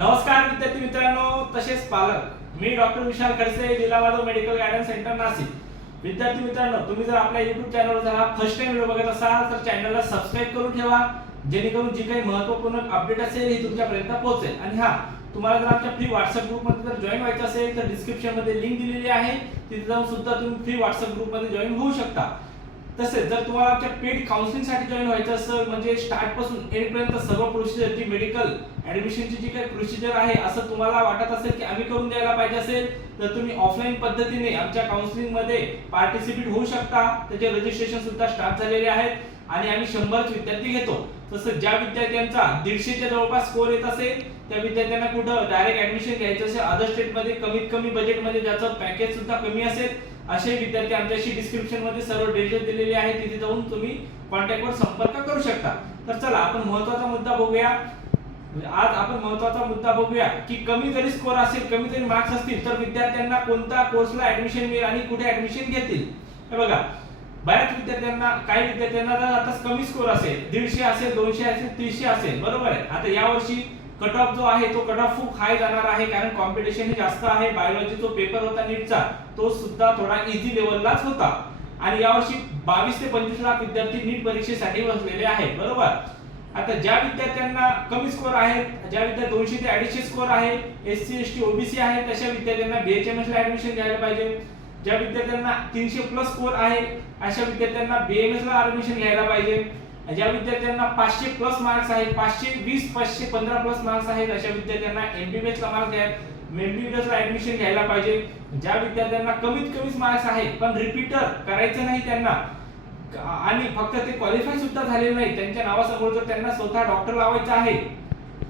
नमस्कार विद्यार्थी मित्रांनो तसेच पालक. मी डॉक्टर विशाल खडसे जिल्हा Madhav medical guidance centre Nashik. विद्यार्थी मित्रांनो तुम्ही जर आपल्या युट्यूब चॅनलवर जर हा फर्स्ट टाइम व्हिडिओ बघत असाल तर चॅनलला सबस्क्राईब करून ठेवा जेणेकरून जी काही महत्त्वपूर्ण अपडेट असेल ही तुमच्यापर्यंत पोहोचेल. आणि हा तुम्हाला जर आमच्या फ्री व्हॉट्सअप ग्रुपमध्ये जर जॉईन व्हायचं असेल तर डिस्क्रिप्शनमध्ये लिंक दिलेली आहे. तिथे जाऊन सुद्धा तुम्ही फ्री व्हॉट्सअप ग्रुपमध्ये जॉईन होऊ शकता. तसेच जर तुम्हाला आमच्या पेड काउन्सिलिंगसाठी जॉईन व्हायचं असेल म्हणजे स्टार्टपासून एंड पर्यंत सर्व प्रोसिजर जी मेडिकल ऍडमिशनची जी काही प्रोसिजर आहे असं तुम्हाला वाटत असेल की आम्ही करून द्यायला पाहिजे असेल तर तुम्ही ऑफलाईन पद्धतीने आमच्या काउन्सिलिंगमध्ये पार्टिसिपेट होऊ शकता. त्याचे रजिस्ट्रेशन सुद्धा स्टार्ट झालेले आहेत. आणि आम्ही शंभरच विद्यार्थी घेतो. तसं ज्या विद्यार्थ्यांचा दीडशेच्या जवळपास स्कोर येत असेल त्या विद्यार्थ्यांना कुठं डायरेक्ट ऍडमिशन घ्यायचं असेल अदर स्टेटमध्ये कमीत कमी बजेटमध्ये ज्याचं पॅकेज सुद्धा कमी असेल असे विद्यार्थी आमच्याशी डिस्क्रिप्शनमध्ये सर्व डिटेल्स दिलेले आहे तिथे जाऊन तुम्ही कॉन्टॅक्ट वर संपर्क करू शकता. तर चला आपण महत्त्वाचा मुद्दा बघूया. आज आपण महत्त्वाचा मुद्दा बघूया की कमी जरी स्कोर असेल कमी जरी मार्क्स असतील तर विद्यार्थ्यांना कोणत्या कोर्सला ऍडमिशन मिळेल आणि कुठे ऍडमिशन घेतील? हे बघा बऱ्याच विद्यार्थ्यांना काही विद्यार्थ्यांना आता कमी स्कोर असेल दीडशे असेल दोनशे असेल तीनशे असेल बरोबर आहे. आता यावर्षी कट ऑफ जो आहे तो कट ऑफ खूप हाय जाणार आहे कारण कॉम्पिटिशन हे जास्त आहे. बायोलॉजी जो पेपर होता नीटचा तो सुद्धा थोडा इझी लेवललाच होता. आणि यावर्षी बावीस ते पंचवीस लाख विद्यार्थी नीट परीक्षेसाठी बसलेले आहेत बरोबर? आता ज्या विद्यार्थ्यांना कमी स्कोर आहेत ज्या विद्यार्थी दोनशे ते अडीचशे स्कोर आहे S C S T OBC आहे तशा विद्यार्थ्यांना बीएचएमएस ला ऍडमिशन घ्यायला पाहिजे. ज्या विद्यार्थ्यांना तीनशे प्लस स्कोर आहे अशा विद्यार्थ्यांना बीएमएस ला ऍडमिशन घ्यायला पाहिजे. ज्या विद्यार्थ्यांना पाचशे प्लस मार्क्स आहेत पाचशे वीस पाचशे पंधरा प्लस मार्क्स आहेत अशा विद्यार्थ्यांना एमबीबीएस ला मार्क्स आहेत एमबीबीएस ला ऍडमिशन घ्यायला पाहिजे. ज्या विद्यार्थ्यांना कमीत कमीच मार्क्स आहेत पण रिपीटर करायचं नाही त्यांना आणि फक्त ते क्वालिफाय सुद्धा झालेले नाही त्यांच्या नावासमोर जर त्यांना स्वतः डॉक्टर लावायचं आहे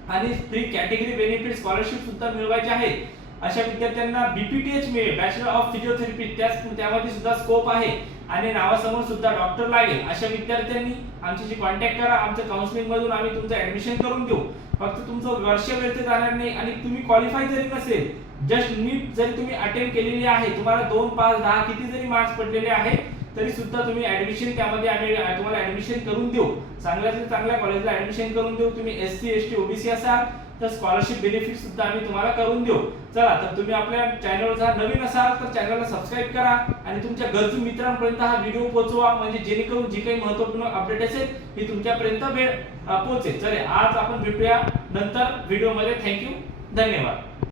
आणि फ्री कॅटेगरी बेनिफिट स्कॉलरशिप सुद्धा मिळवायचे आहे अशा विद्यार्थ्यांना बीपीटीएच मिळेल. बॅचलर ऑफ फिजिओथेरपी त्याच त्यामध्ये सुद्धा स्कोप आहे. आणि नावासमोर सुद्धा डॉक्टर लागेल. अशा विद्यार्थ्यांनी आमच्याशी कॉन्टॅक्ट करा. आमच्या काउन्सिलिंग मधून आम्ही तुमचं ऍडमिशन करून देऊ फक्त तुमचं वर्ष व्यर्थ जाणार नाही आणि तुम्ही क्वालिफाय जरी नसेल जस्ट नीट जरी तुम्ही अटेम्प्ट केलेली आहे तुम्हाला दोन पाच दहा किती जरी मार्क्स पडलेले आहे तरी सुद्धा तुम्ही ऍडमिशन त्यामध्ये आम्ही तुम्हाला ऍडमिशन करून देऊ. चांगल्या चांगल्या कॉलेजला ऍडमिशन करून देऊ. तुम्ही S C S T OBC असाल. तर स्कॉलरशिप बेनिफिट सुद्धा आम्ही तुम्हाला करून देऊ. चला तर तुम्ही आपल्या चॅनलवर जर नवीन असाल तर चॅनलला सबस्क्राईब करा आणि तुमच्या गरजू मित्रांपर्यंत हा व्हिडिओ पोहोचवा. म्हणजे जेणेकरून जी काही महत्त्वपूर्ण अपडेट असेल ही तुमच्यापर्यंत वेळ पोहोचेल. चले आज आपण भेटूया नंतर व्हिडिओमध्ये थँक्यू धन्यवाद.